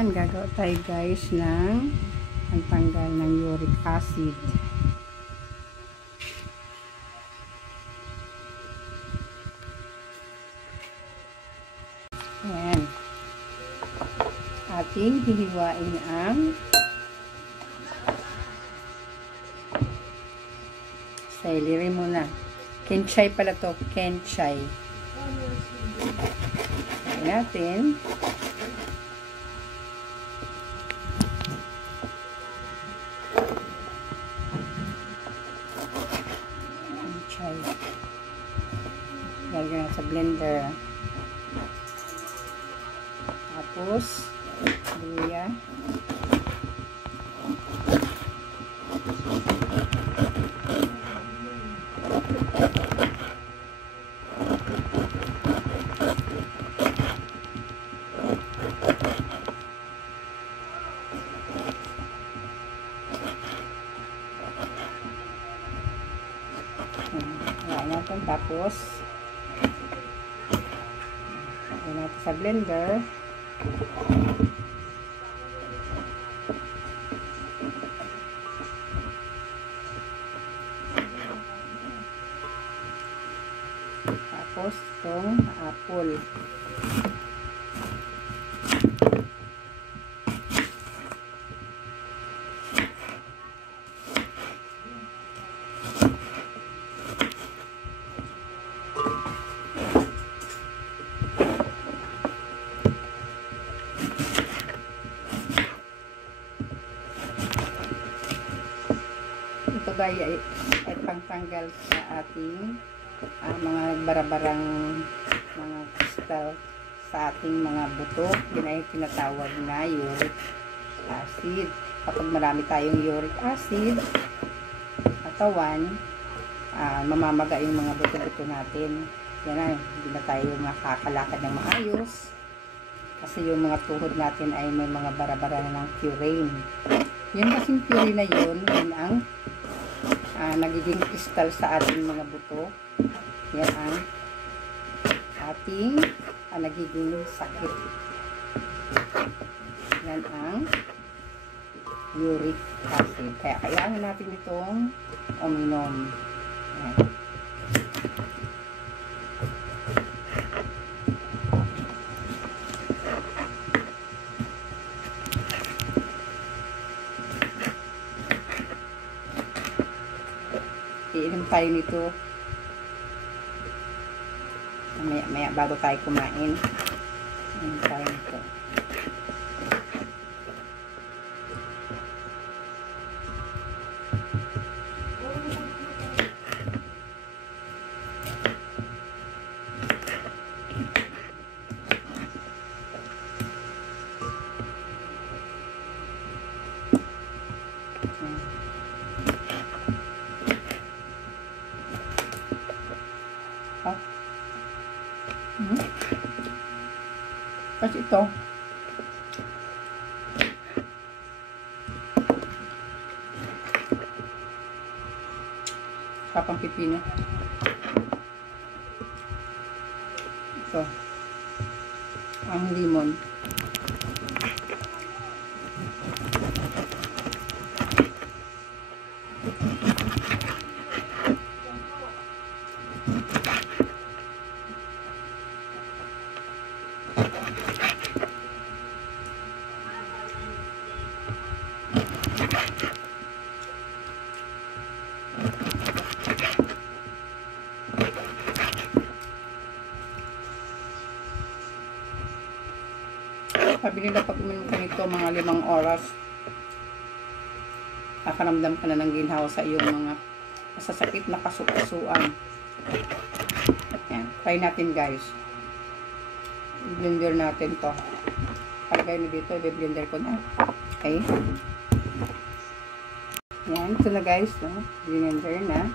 Ayan, gagawa tayo guys ng pantanggal ng uric acid. Ayan. Ating hihiwain ang celery muna. Kenchay pala to, kenchay. Ayan natin. Kenchay. Lagyan sa blender. Tapos, luya. Ayan natin. Tapos, lagyan natin sa blender. Tapos itong apple. Ito guys ay pangtanggal sa ating mga barabarang mga kristal sa ating mga buto. Yun ay tinatawag na uric acid. Kapag marami tayong uric acid katawan, mamamaga yung mga buto-buto natin. Yan na, hindi na tayo makakalakad ng maayos kasi yung mga tuhod natin ay may mga barabara ng purine. Yun kasing purine na yun ang nagiging kristal sa ating mga buto. Yan ang ating nagiging sakit. Yan ang uric acid. Kaya kailangan natin itong uminom. Yan. Iinom tayo nito maya bago tayo kumain. Iinom tayo nito. Kasi ito kapang pipino. Ito ang limon. Sabi nila pag uminom ka nito mga 5 oras, nakaramdam ka na ng ginhawa sa iyong mga masasakit na kasukasuan. Ayan. Try natin guys. I-blender natin to. Palagay na dito, i-blender ko na. Okay. Ayan. Ito na guys. No? Blender na.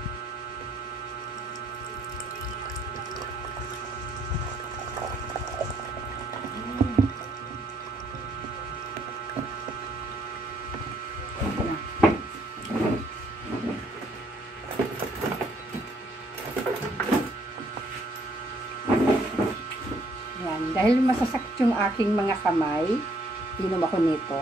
Dahil masasakit yung aking mga kamay, Inom ako nito.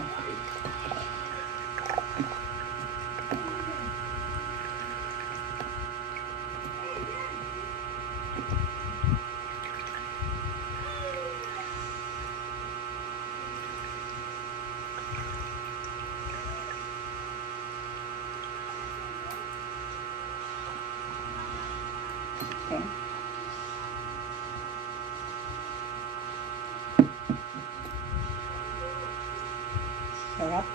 Okay. Sarap.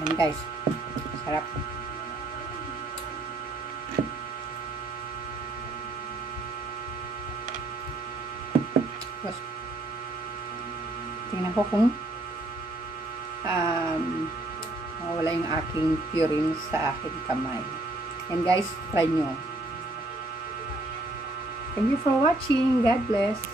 Ayan guys. Sarap. Tapos, tingnan ko kung wala yung aking purine sa aking kamay. And guys, try nyo. Thank you for watching. God bless.